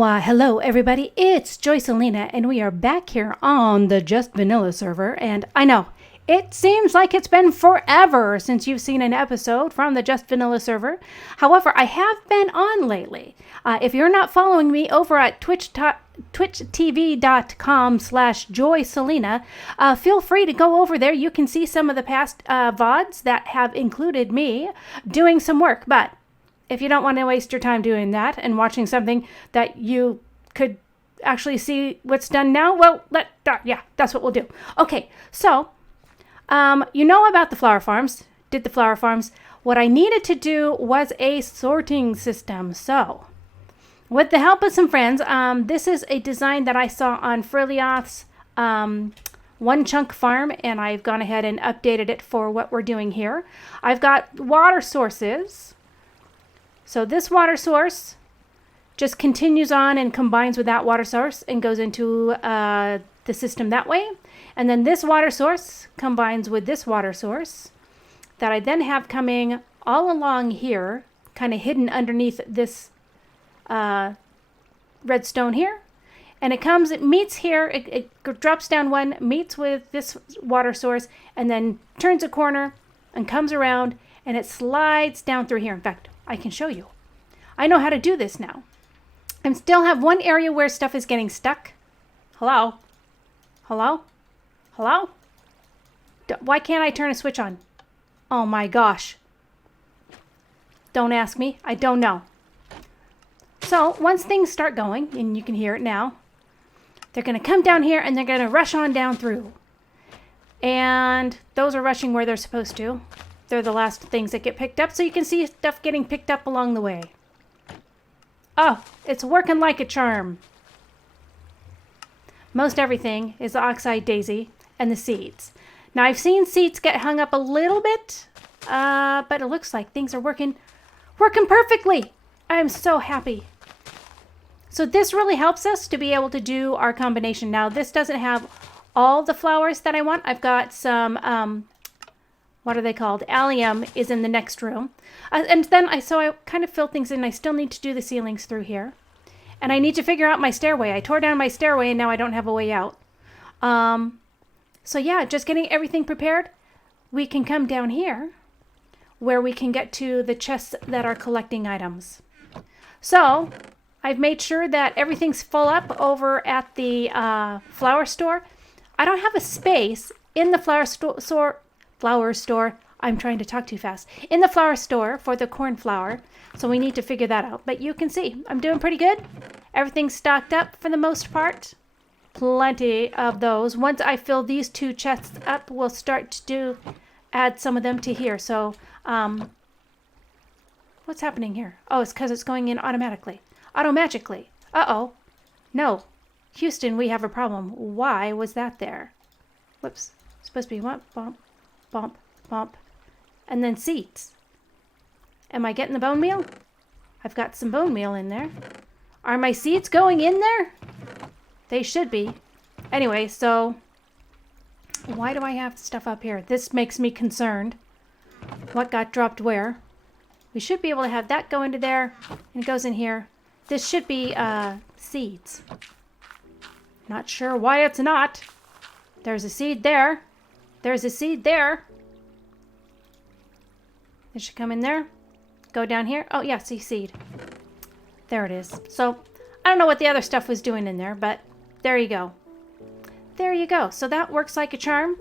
Why, hello everybody, it's Joycelina, and we are back here on the Just Vanilla server, and I know, it seems like it's been forever since you've seen an episode from the Just Vanilla server. However, I have been on lately. If you're not following me over at twitchtv.com/Joycelina, feel free to go over there. You can see some of the past VODs that have included me doing some work, but if you don't want to waste your time doing that and watching something that you could actually see what's done now, well, that's what we'll do. Okay, so, you know about the flower farms. Did the flower farms. What I needed to do was a sorting system. So, with the help of some friends, this is a design that I saw on Frilioth's One Chunk Farm, and I've gone ahead and updated it for what we're doing here. I've got water sources. So this water source just continues on and combines with that water source and goes into the system that way. And then this water source combines with this water source that I then have coming all along here, kind of hidden underneath this redstone here. And it meets here, it drops down one, meets with this water source, and then turns a corner and comes around, and it slides down through here. In fact, I can show you. I know how to do this now. I still have one area where stuff is getting stuck. Hello? Hello? Hello? Why can't I turn a switch on? Oh my gosh. Don't ask me. I don't know. So once things start going, and you can hear it now, they're going to come down here and they're going to rush on down through. And those are rushing where they're supposed to. They're the last things that get picked up, so you can see stuff getting picked up along the way. Oh, it's working like a charm. Most everything is the oxide daisy and the seeds. Now, I've seen seeds get hung up a little bit, but it looks like things are working perfectly. I am so happy. So this really helps us to be able to do our combination. Now, this doesn't have all the flowers that I want. I've got some... what are they called? Allium is in the next room. And then I kind of filled things in. I still need to do the ceilings through here. And I need to figure out my stairway. I tore down my stairway and now I don't have a way out. So yeah, just getting everything prepared. We can come down here where we can get to the chests that are collecting items. So I've made sure that everything's full up over at the flower store. I don't have a space in the flower store. I'm trying to talk too fast. In the flower store for the corn flour. So we need to figure that out. But you can see I'm doing pretty good. Everything's stocked up for the most part. Plenty of those. Once I fill these two chests up, we'll start to add some of them to here. So what's happening here? Oh, it's because it's going in automatically. Automagically. Uh-oh. No. Houston, we have a problem. Why was that there? Whoops. It's supposed to be what? Bump. Bump, bump, and then seeds. Am I getting the bone meal? I've got some bone meal in there. Are my seeds going in there? They should be. Anyway, so why do I have stuff up here? This makes me concerned. What got dropped where? We should be able to have that go into there, and it goes in here. This should be seeds. Not sure why it's not. There's a seed there. There's a seed there. It should come in there. Go down here. Oh, yeah, see seed. There it is. So, I don't know what the other stuff was doing in there, but there you go. There you go. So that works like a charm.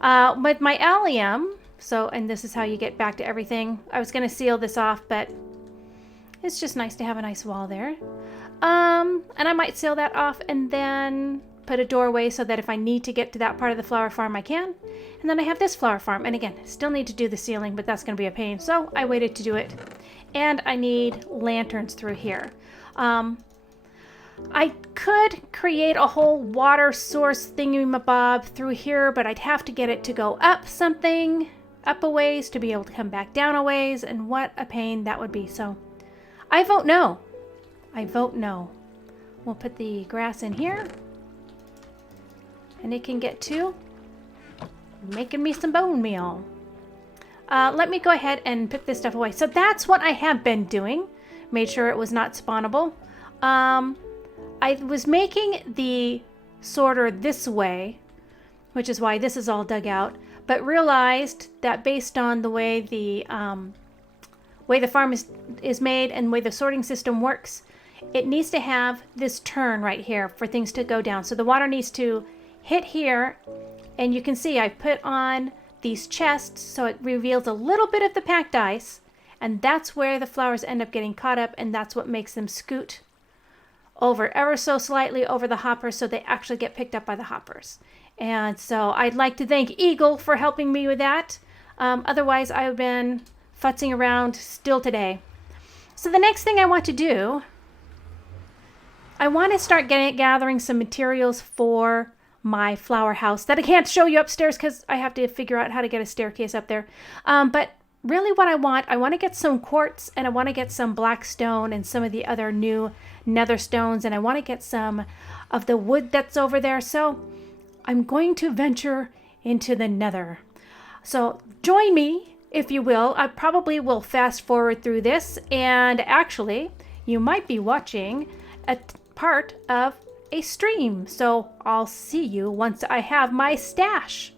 With my allium, and this is how you get back to everything. I was going to seal this off, but it's just nice to have a nice wall there. And I might seal that off and then put a doorway so that if I need to get to that part of the flower farm, I can. And then I have this flower farm. And again, still need to do the ceiling, but that's going to be a pain. So I waited to do it. And I need lanterns through here. I could create a whole water source thingamabob through here, but I'd have to get it to go up a ways to be able to come back down a ways. And what a pain that would be. So I vote no. I vote no. We'll put the grass in here. And it can get to making me some bone meal. Let me go ahead and put this stuff away. So that's what I have been doing. Made sure it was not spawnable. I was making the sorter this way, which is why this is all dug out, but realized that based on the way the farm is made and the way the sorting system works, it needs to have this turn right here for things to go down. So the water needs to hit here, and you can see I put on these chests so it reveals a little bit of the packed ice, and that's where the flowers end up getting caught up, and that's what makes them scoot over ever so slightly over the hoppers so they actually get picked up by the hoppers. And so I'd like to thank Eagle for helping me with that. Otherwise, I've been futzing around still today. So the next thing I want to do, I want to start gathering some materials for my flower house that I can't show you upstairs because I have to figure out how to get a staircase up there. But really what I want to get some quartz, and I want to get some black stone and some of the other new nether stones, and I want to get some of the wood that's over there. So I'm going to venture into the nether. So join me, if you will. I probably will fast forward through this, and actually you might be watching a part of a stream. So I'll see you once I have my stash.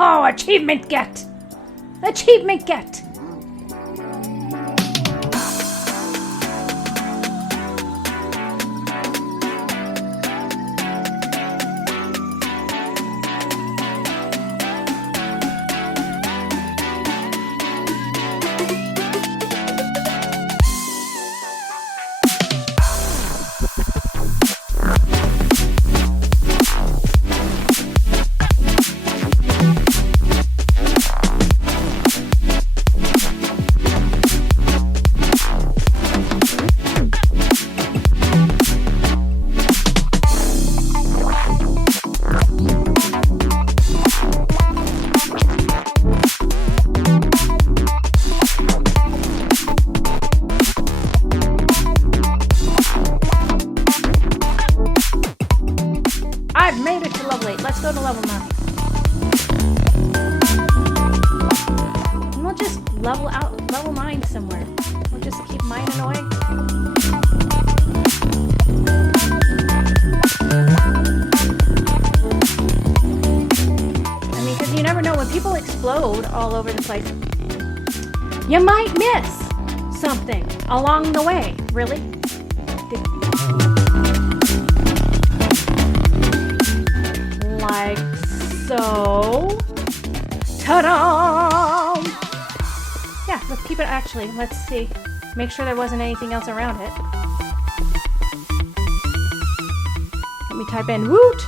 Oh, achievement get! Achievement get! I've made it to level 8. Let's go to level 9. And we'll just level 9 somewhere. We'll just keep mining away. I mean, because you never know, when people explode all over the place, you might miss something along the way. Really? Like so. Ta-da! Yeah, let's keep it actually. Let's see. Make sure there wasn't anything else around it. Let me type in woot.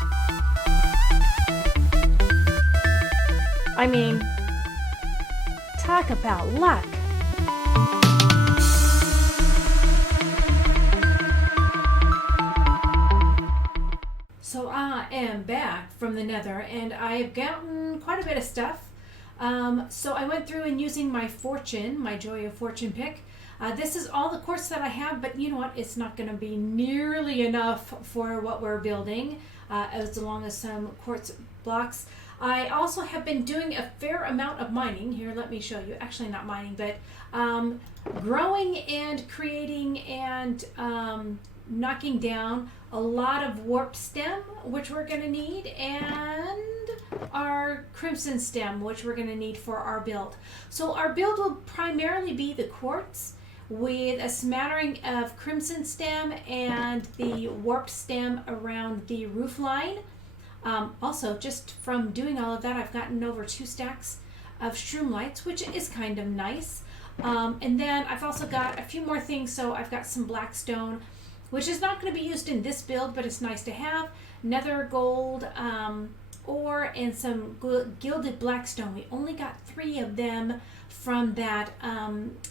I mean, talk about luck. So I am back from the nether, and I've gotten quite a bit of stuff. So I went through and using my fortune, my Joy of Fortune pick. This is all the quartz that I have, but you know what? It's not going to be nearly enough for what we're building, as long as some quartz blocks. I also have been doing a fair amount of mining. Here, let me show you. Actually, not mining, but growing and creating and knocking down a lot of warped stem, which we're going to need, and our crimson stem, which we're going to need for our build. So our build will primarily be the quartz with a smattering of crimson stem and the warped stem around the roof line. Also, just from doing all of that, I've gotten over 2 stacks of shroom lights, which is kind of nice. And then I've also got a few more things. So I've got some black stone, which is not going to be used in this build, but it's nice to have. Nether gold ore and some gilded blackstone. We only got 3 of them from that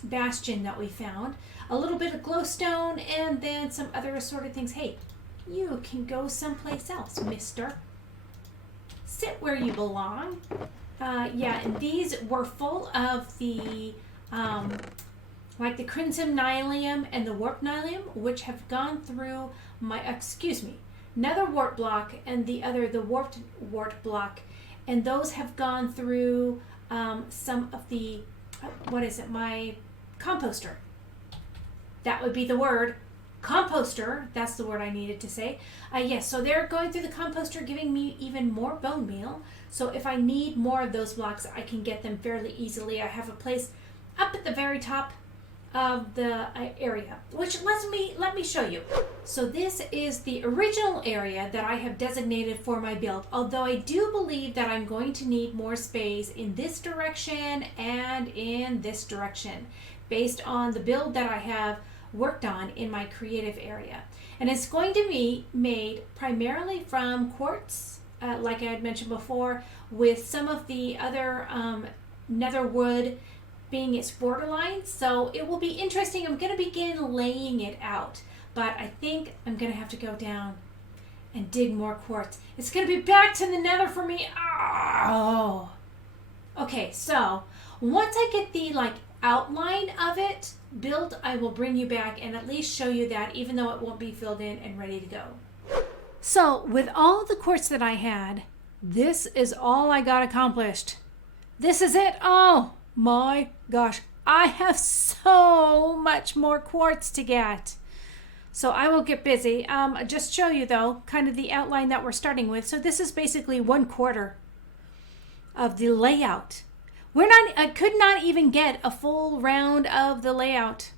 bastion that we found. A little bit of glowstone and then some other assorted things. Hey, you can go someplace else, mister. Sit where you belong. Yeah, and these were full of the like the crimson nylium and the warp nylium, which have gone through my, nether wart block and the warped wart block, and those have gone through some of the, my composter. That would be the word. Composter, that's the word I needed to say. Yes, so they're going through the composter, giving me even more bone meal. So if I need more of those blocks, I can get them fairly easily. I have a place up at the very top of the area, which let me show you. So this is the original area that I have designated for my build, although I do believe that I'm going to need more space in this direction and in this direction based on the build that I have worked on in my creative area. And it's going to be made primarily from quartz, like I had mentioned before, with some of the other nether wood being its borderline. So it will be interesting. I'm going to begin laying it out, but I think I'm going to have to go down and dig more quartz. It's going to be back to the nether for me. Oh. Okay, so once I get the outline of it built, I will bring you back and at least show you that, even though it won't be filled in and ready to go. So with all the quartz that I had, this is all I got accomplished. This is it. Oh my gosh, I have so much more quartz to get. So I will get busy. Just show you though, kind of the outline that we're starting with. So this is basically 1/4 of the layout. I could not even get a full round of the layout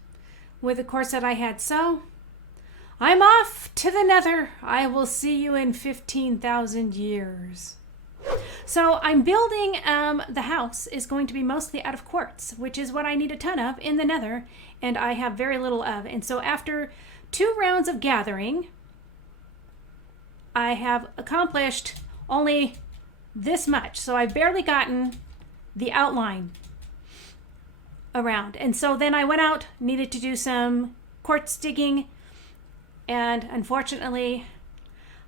with the quartz that I had. So I'm off to the nether. I will see you in 15,000 years. So I'm building, the house is going to be mostly out of quartz, which is what I need a ton of in the nether, and I have very little of. And so after 2 rounds of gathering, I have accomplished only this much. So I've barely gotten the outline around. And so then I went out, needed to do some quartz digging, and unfortunately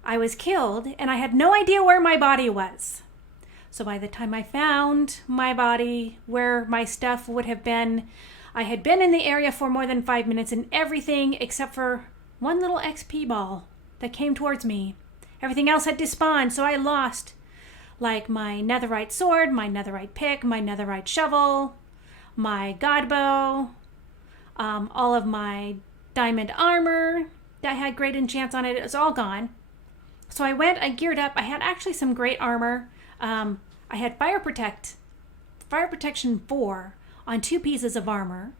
I was killed and I had no idea where my body was. So by the time I found my body, where my stuff would have been, I had been in the area for more than 5 minutes, and everything except for one little XP ball that came towards me, everything else had despawned. So I lost like my netherite sword, my netherite pick, my netherite shovel, my god bow, all of my diamond armor that had great enchants on it. It was all gone. So I geared up. I had actually some great armor. I had fire protection 4 on 2 pieces of armor.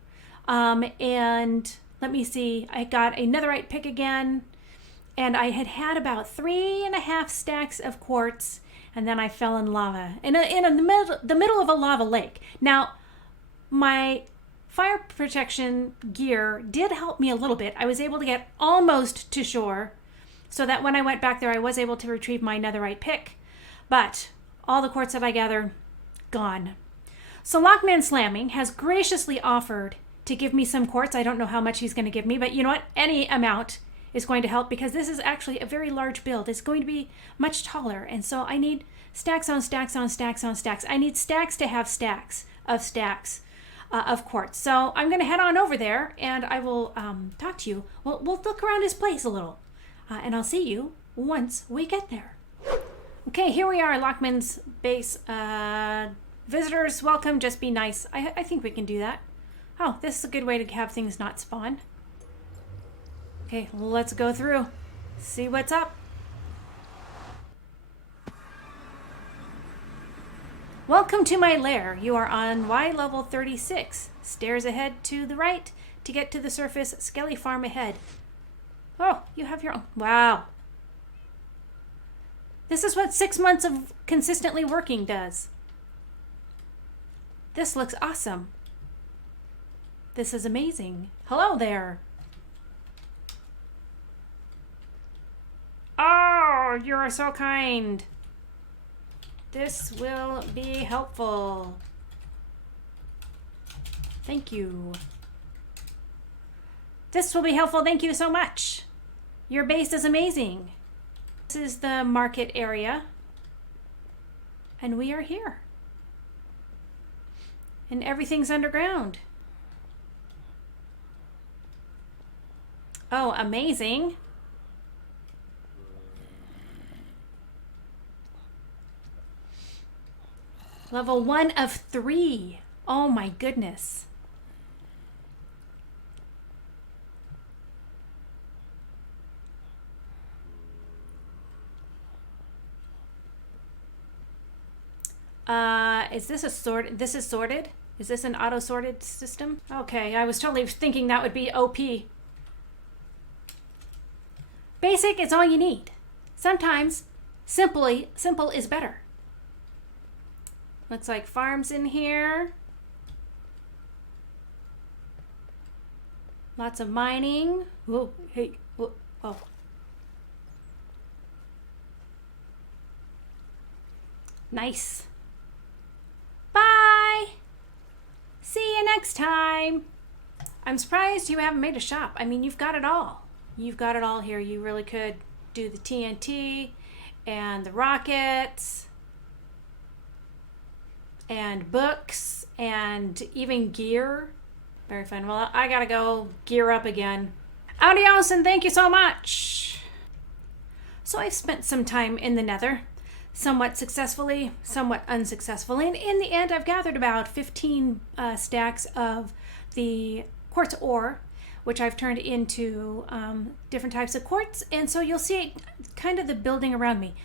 And let me see, I got a netherite pick again, and I had about 3.5 stacks of quartz, and then I fell in lava, in the middle of a lava lake. Now, my fire protection gear did help me a little bit. I was able to get almost to shore, so that when I went back there, I was able to retrieve my netherite pick. But all the quartz that I gathered, gone. So Lockmanslammin has graciously offered to give me some quartz. I don't know how much he's going to give me, but you know what? Any amount is going to help, because this is actually a very large build. It's going to be much taller, and so I need stacks on stacks on stacks on stacks. I need stacks to have stacks of quartz. So I'm going to head on over there, and I will talk to you. We'll look around his place a little, and I'll see you once we get there. Okay, here we are, Lockman's base. Visitors, welcome, just be nice. I think we can do that. Oh, this is a good way to have things not spawn. Okay, let's go through. See what's up. Welcome to my lair. You are on Y level 36. Stairs ahead to the right to get to the surface. Skelly farm ahead. Oh, you have your own. Wow. This is what 6 months of consistently working does. This looks awesome. This is amazing. Hello there. Oh, you are so kind. This will be helpful. Thank you. This will be helpful. Thank you so much. Your base is amazing. This is the market area. And we are here. And everything's underground. Oh, amazing. Level 1 of 3. Oh my goodness. Is this a sort? This is sorted? Is this an auto-sorted system? Okay, I was totally thinking that would be OP. Basic is all you need. Sometimes simple is better. Looks like farms in here. Lots of mining. Whoa, hey, whoa, oh. Nice. Bye. See you next time. I'm surprised you haven't made a shop. I mean, you've got it all. You've got it all here. You really could do the TNT and the rockets and books and even gear. Very fun. Well, I gotta go gear up again. Adios and thank you so much. So I've spent some time in the nether, somewhat successfully, somewhat unsuccessfully, and in the end I've gathered about 15 stacks of the quartz ore, which I've turned into different types of quartz, and so you'll see kind of the building around me.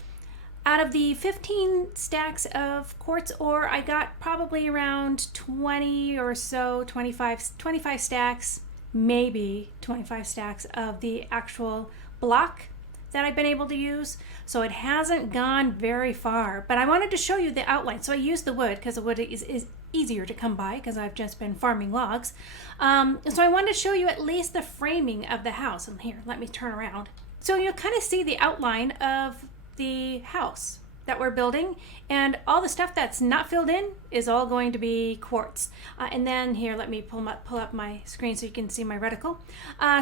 Out of the 15 stacks of quartz ore, I got probably around 20 or so, 25 stacks, maybe 25 stacks of the actual block that I've been able to use. So it hasn't gone very far, but I wanted to show you the outline. So I used the wood because the wood is easier to come by because I've just been farming logs. So I wanted to show you at least the framing of the house. And here, let me turn around. So you'll kind of see the outline of the house that we're building, and all the stuff that's not filled in is all going to be quartz. And then here, let me pull up my screen so you can see my reticle.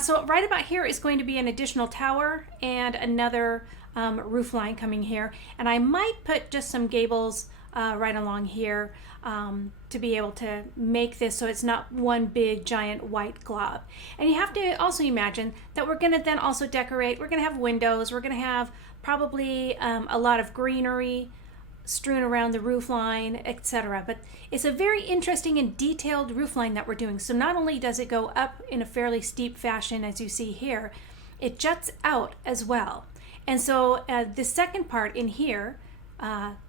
So right about here is going to be an additional tower and another roof line coming here, and I might put just some gables right along here to be able to make this so it's not one big giant white glob. And you have to also imagine that we're going to then also decorate. We're going to have windows, we're going to have probably a lot of greenery strewn around the roof line, etc. But it's a very interesting and detailed roof line that we're doing. So not only does it go up in a fairly steep fashion, as you see here, it juts out as well. And so the second part in here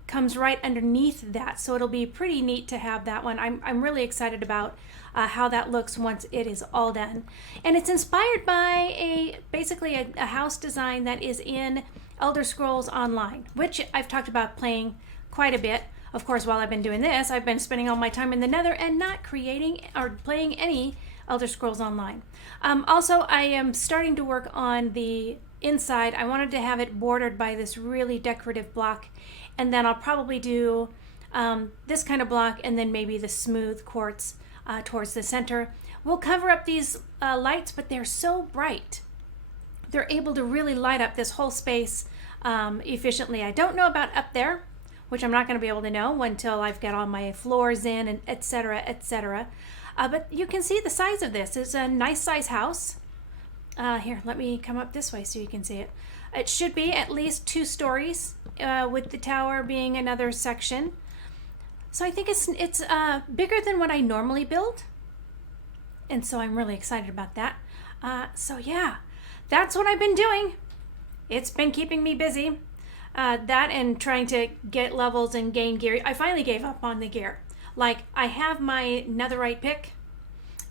comes right underneath that. So it'll be pretty neat to have that one. I'm really excited about how that looks once it is all done. And it's inspired by basically a house design that is in Elder Scrolls Online, which I've talked about playing quite a bit. Of course, while I've been doing this, I've been spending all my time in the nether and not creating or playing any Elder Scrolls Online. Also, I am starting to work on the inside. I wanted to have it bordered by this really decorative block, and then I'll probably do this kind of block and then maybe the smooth quartz towards the center. We'll cover up these lights, but they're so bright. They're able to really light up this whole space efficiently. I don't know about up there, which I'm not going to be able to know until I've got all my floors in and etc., etc. But you can see the size of this. It's a nice size house. Here, let me come up this way so you can see it. It should be at least 2 stories, with the tower being another section. So I think it's bigger than what I normally build. And so I'm really excited about that. So yeah, that's what I've been doing. It's been keeping me busy. That and trying to get levels and gain gear. I finally gave up on the gear. Like, I have my netherite pick,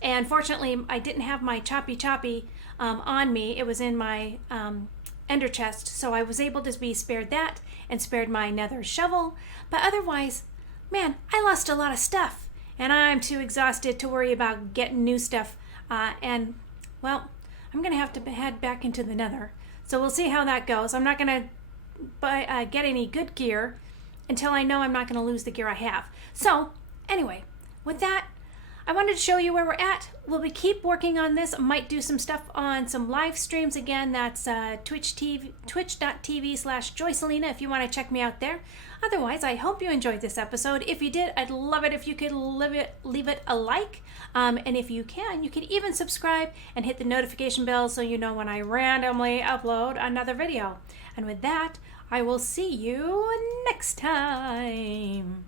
and fortunately I didn't have my choppy on me. It was in my ender chest, so I was able to be spared that and spared my nether shovel. But otherwise, man, I lost a lot of stuff, and I'm too exhausted to worry about getting new stuff. And well, I'm gonna have to head back into the nether. So we'll see how that goes. I'm not gonna get any good gear until I know I'm not gonna lose the gear I have. So anyway, with that, I wanted to show you where we're at. We'll keep working on this. I might do some stuff on some live streams again. That's twitch.tv/Joycelina if you want to check me out there. Otherwise, I hope you enjoyed this episode. If you did, I'd love it if you could leave it a like. And if you can even subscribe and hit the notification bell so you know when I randomly upload another video. And with that, I will see you next time.